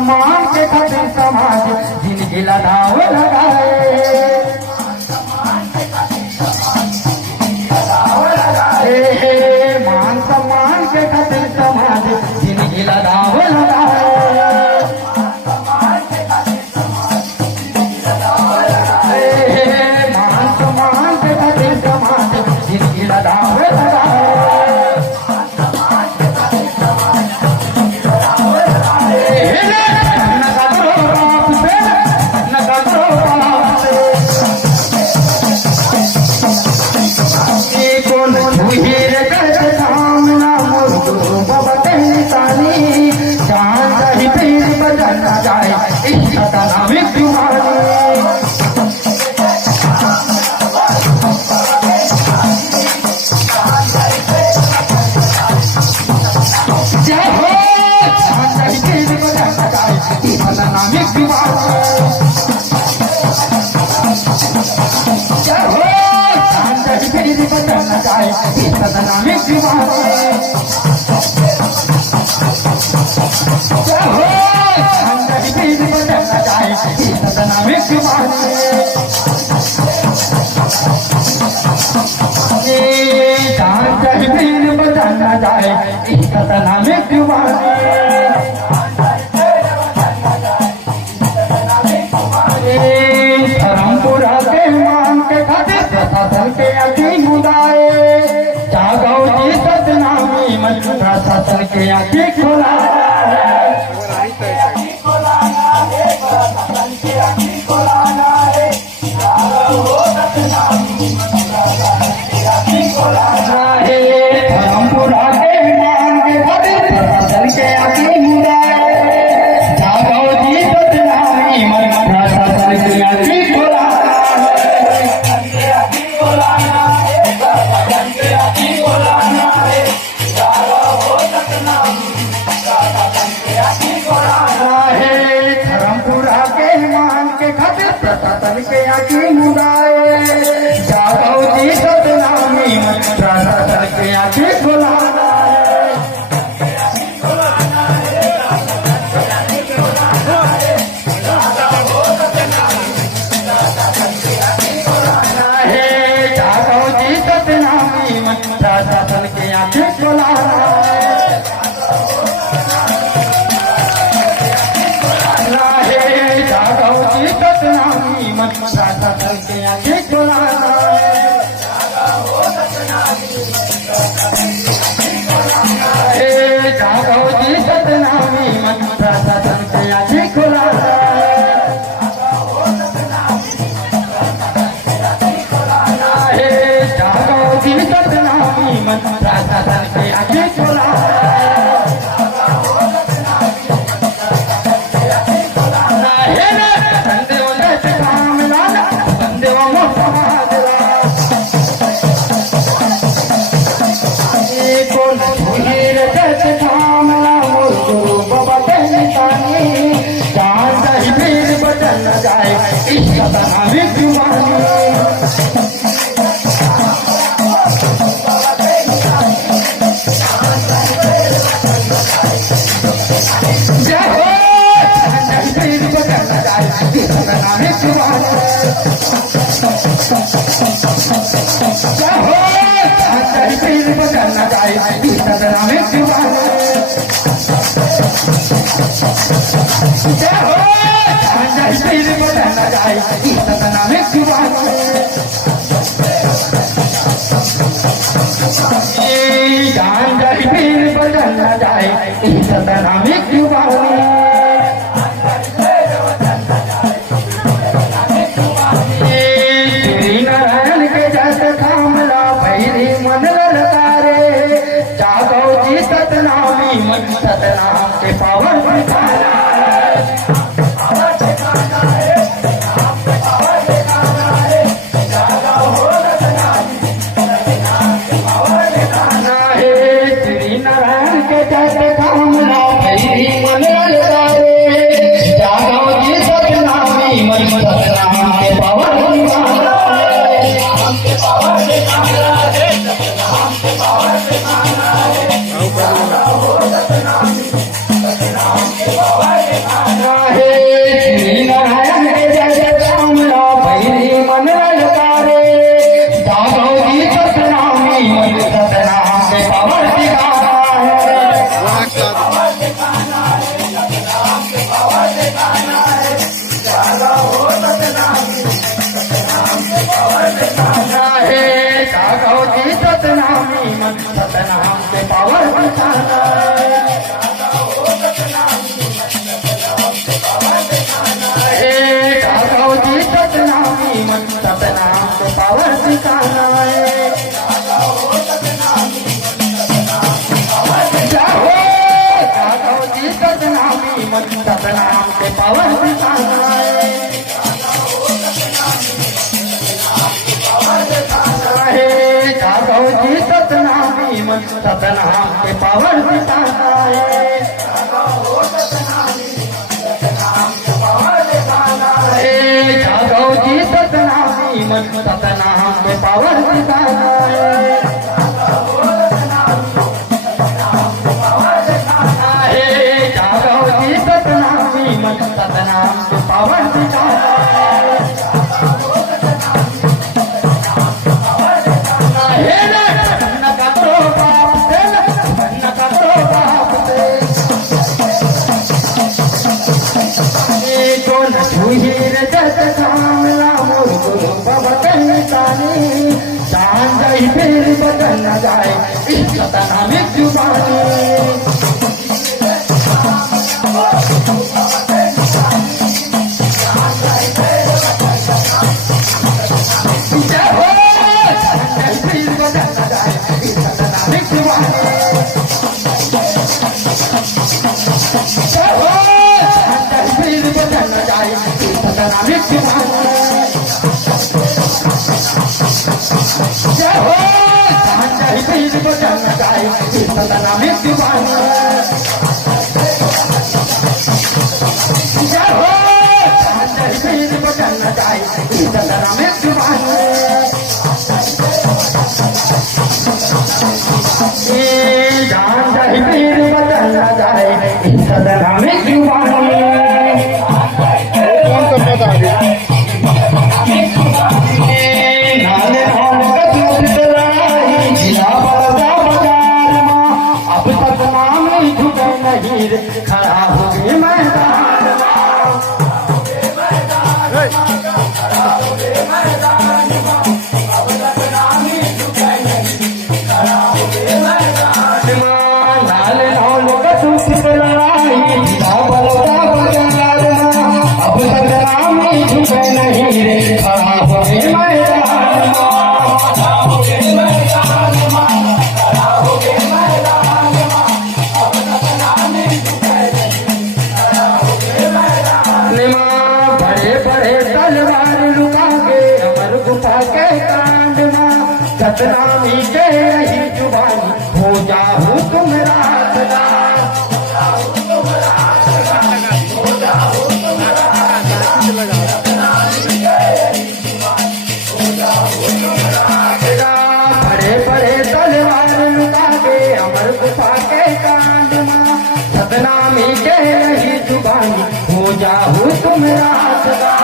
सम्मान के खातिर समाज जिंदगी लड़ाव लगाए। मान सम्मान के खातिर समाज जिंदगी लड़ाव लगाए। मान सम्मान के खातिर समाज जिंदगी लड़ाव लगाए। धर्मपुरा के मान के खातिर प्रशासन के आखी मुदाए। जागो जी सतनामी मत प्रशासन के आखी खोला। धर्मपुरा के मान के खातिर प्रशासन के आखी मुदाए। जागो जी सतनामी मत प्रशासन के आखी खोला। धर्मपुरा के मान के खातिर प्रशासन के आखी मुदाए। जागो जी सतनामी मत प्रशासन के आखी खोला। जागो जी सतनामी मत प्रशासन के आखी खोला। प्रशासन के आगे खोला। जागो जी सतनामी मत प्रशासन के आगे खोला। जागो जी सतनामी मत प्रशासन के आगे खोला। सतनाम के पावन नारायण के जैसे काम ना भैरी मन जागो जी सतनामी मन सतनाम के पावन सतनाम के पावन हे श्री नारायण के जय जय श्यामला भैरी मन ललकारे दादोजी सतनामी मन सतनाम के पावर दिखाना है दादोजी सतनामी मन सतनाम के पावर दिखाना दादोजी सतनामी मन सतनाम के पावर दिखाना दादोजी सतनामी मन सतनाम के पावर दिखाना दादोजी सतनामी मन सतनाम के पावर दिखाना दादोजी सतनामी मन सतनाम के पावर दिखाना दादोजी सतनामी मन सतनाम के पावर दिखाना हीर जत कामला मोर गुरु बाबा कहतानी सांझ फिर बदल न जाए इस सतनाम जुबानी फिर बदल न जाए इस सतनाम जुबानी फिर बदल न जाए सतनामिक जुबानी जय हो सांझ फिर बदल न जाए सतनामिक जुबानी जय हो सांझ फिर बदल न जाए सतनामिक जुबानी सांझ फिर बदल न जाए सतनामिक जुबानी अब तक नाम झुके नहीं खड़ा हो गए मैदान लाल लाल कटुक लड़ाई जिला बलदा बाजार अब तक नाम झुके नहीं खड़ा हो गए मैदान बड़े बड़े तलवार लुका के अमर गुफा के कांड में सतनामी के यही जुबानी हो जाऊं तुम रातदा बड़े बड़े तलवार लुका के अमर गुफा के कांड में सतनामी के यही जुबानी हो जाऊं तुम रातदा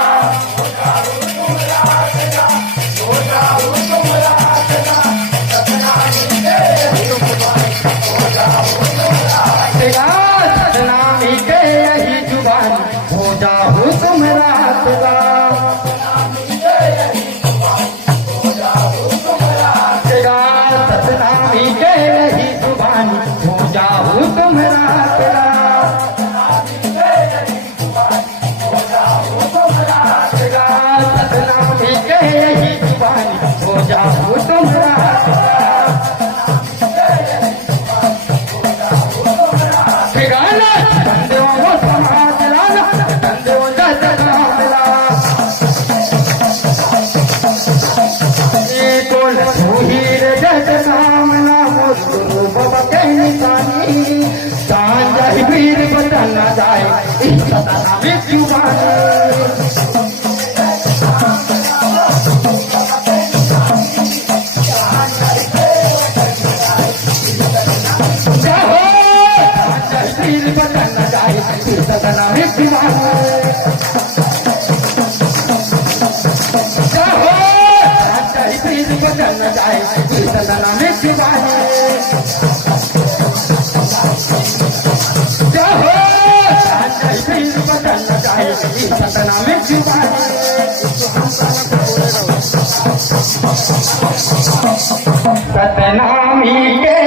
सतनामी के यही जुबानी हो जाऊं तुम रातदा सतनामी के यही जुबानी हो जाऊं तुम रातदा सतनामी के यही जुबानी हो जाऊं तुम रातदा सांझ वीर बदल न जाए सतनामिक जुबानी सतना में दीवानी चाहो चाहे प्रीत बदल न जाए सतना में दीवानी चाहो चाहे प्रीत बदल न जाए सतना में दीवानी सतनामी के